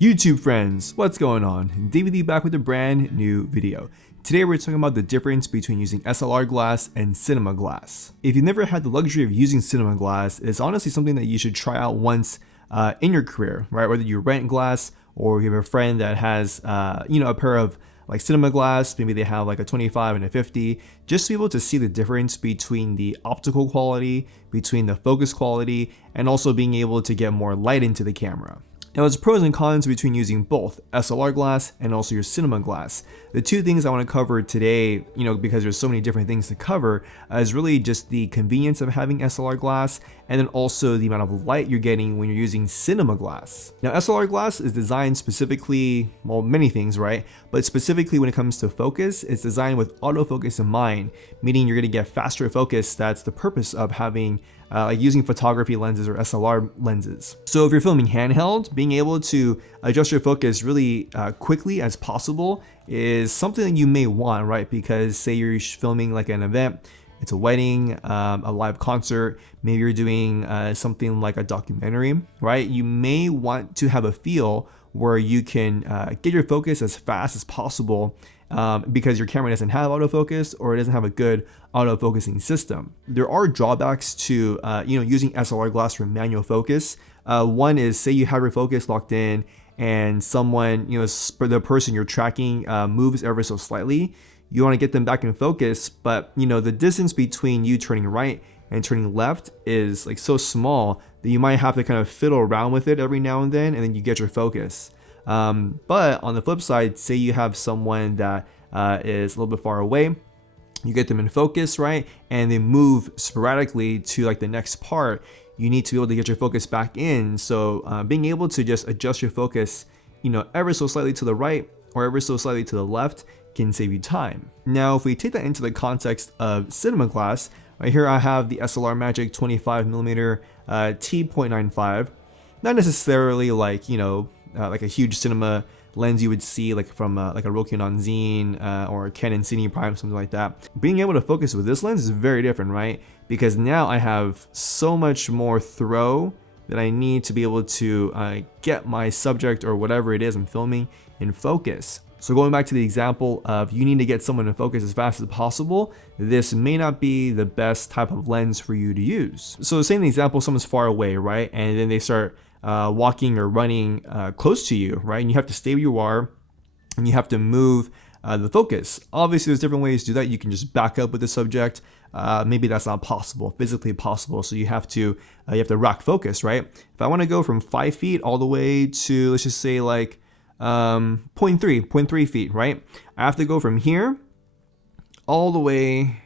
YouTube friends, what's going on? DVD back with a brand new video. Today we're talking about the difference between using SLR glass and cinema glass. If you've never had the luxury of using cinema glass, it's honestly something that you should try out once in your career, right? Whether you rent glass or you have a friend that has, a pair of like cinema glass, maybe they have like a 25 and a 50, just to be able to see the difference between the optical quality, between the focus quality, and also being able to get more light into the camera. Now, there's pros and cons between using both SLR glass and also your cinema glass. The two things I want to cover today, because there's so many different things to cover, is really just the convenience of having SLR glass and then also the amount of light you're getting when you're using cinema glass. Now, SLR glass is designed specifically, well, many things, right? But specifically when it comes to focus, it's designed with autofocus in mind, meaning you're going to get faster focus. That's the purpose of having like using photography lenses or SLR lenses. So if you're filming handheld, being able to adjust your focus really quickly as possible is something that you may want, right? Because say you're filming like an event, it's a wedding, a live concert, maybe you're doing something like a documentary, right? You may want to have a feel where you can get your focus as fast as possible because your camera doesn't have autofocus or it doesn't have a good autofocusing system. There are drawbacks to using SLR glass for manual focus. One is, say you have your focus locked in and someone, the person you're tracking moves ever so slightly. You want to get them back in focus, but the distance between you turning right and turning left is like so small that you might have to kind of fiddle around with it every now and then you get your focus. But on the flip side, say you have someone that is a little bit far away, you get them in focus, right? And they move sporadically to like the next part, you need to be able to get your focus back in. So being able to just adjust your focus, ever so slightly to the right or ever so slightly to the left can save you time. Now, if we take that into the context of cinema glass, right here I have the SLR Magic 25mm t.95, not necessarily like, like a huge cinema lens you would see like from like a Roku non-Zine or a Canon Cine Prime, something like that. Being able to focus with this lens is very different, right? Because now I have so much more throw that I need to be able to get my subject or whatever it is I'm filming in focus. So going back to the example of you need to get someone in focus as fast as possible, this may not be the best type of lens for you to use. So say an example, someone's far away, right? And then they start walking or running close to you, right? And you have to stay where you are and you have to move the focus. Obviously, there's different ways to do that. You can just back up with the subject. Maybe that's not possible, physically possible. So you have to rack focus, right? If I want to go from 5 feet all the way to, let's just say like 0.3 feet, right? I have to go from here all the way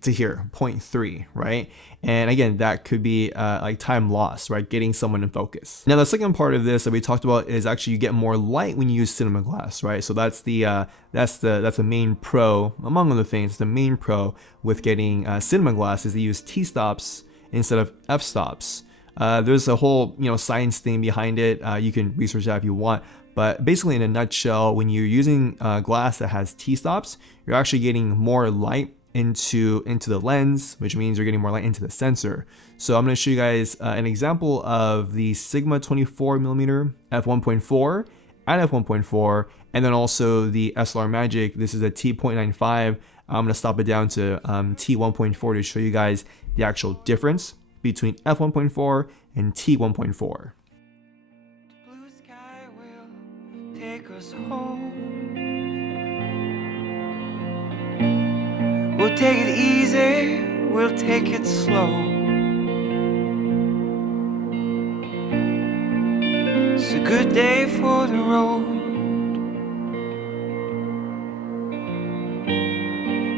to here, 0.3, right? And again, that could be like time lost, right? Getting someone in focus. Now, the second part of this that we talked about is actually you get more light when you use cinema glass, right? So that's the main pro, among other things. The main pro with getting cinema glass is they use T-stops instead of f-stops. There's a whole science thing behind it. You can research that if you want. But basically, in a nutshell, when you're using glass that has T-stops, you're actually getting more light into the lens, which means you're getting more light into the sensor. So I'm going to show you guys an example of the Sigma 24mm f1.4 and f1.4, and then also the SLR Magic. This is a t.95. I'm going to stop it down to t1.4 to show you guys the actual difference between f1.4 and t1.4. Take us home. We'll take it easy, we'll take it slow. It's a good day for the road.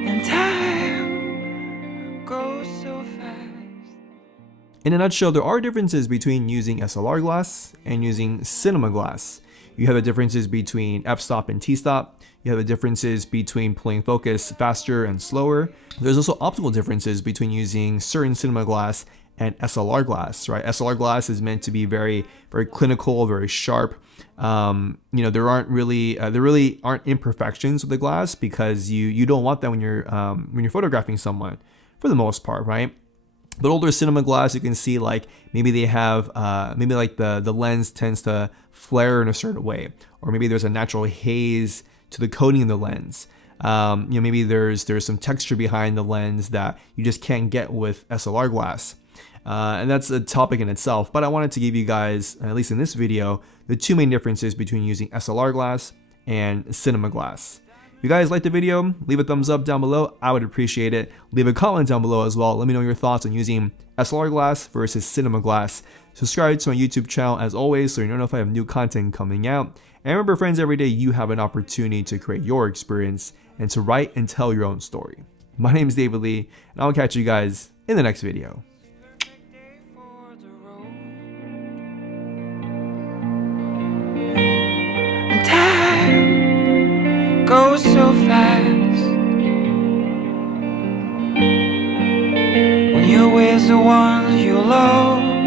And time goes so fast. In a nutshell, there are differences between using SLR glass and using cinema glass. You have the differences between f-stop and t-stop. You have the differences between pulling focus faster and slower. There's also optical differences between using certain cinema glass and SLR glass, right? SLR glass is meant to be very, very clinical, very sharp. There really aren't imperfections with the glass because you don't want that when you're photographing someone, for the most part, right? But older cinema glass, you can see like maybe they have maybe like the lens tends to flare in a certain way, or maybe there's a natural haze to the coating of the lens. Maybe there's some texture behind the lens that you just can't get with SLR glass. And that's a topic in itself, but I wanted to give you guys, at least in this video, the two main differences between using SLR glass and cinema glass. If you guys liked the video, leave a thumbs up down below. I would appreciate it. Leave a comment down below as well. Let me know your thoughts on using SLR glass versus cinema glass. Subscribe to my YouTube channel as always so you're notified of new content coming out. And remember, friends, every day you have an opportunity to create your experience and to write and tell your own story. My name is David Lee, and I'll catch you guys in the next video. Time goes so fast when you're with the ones you love.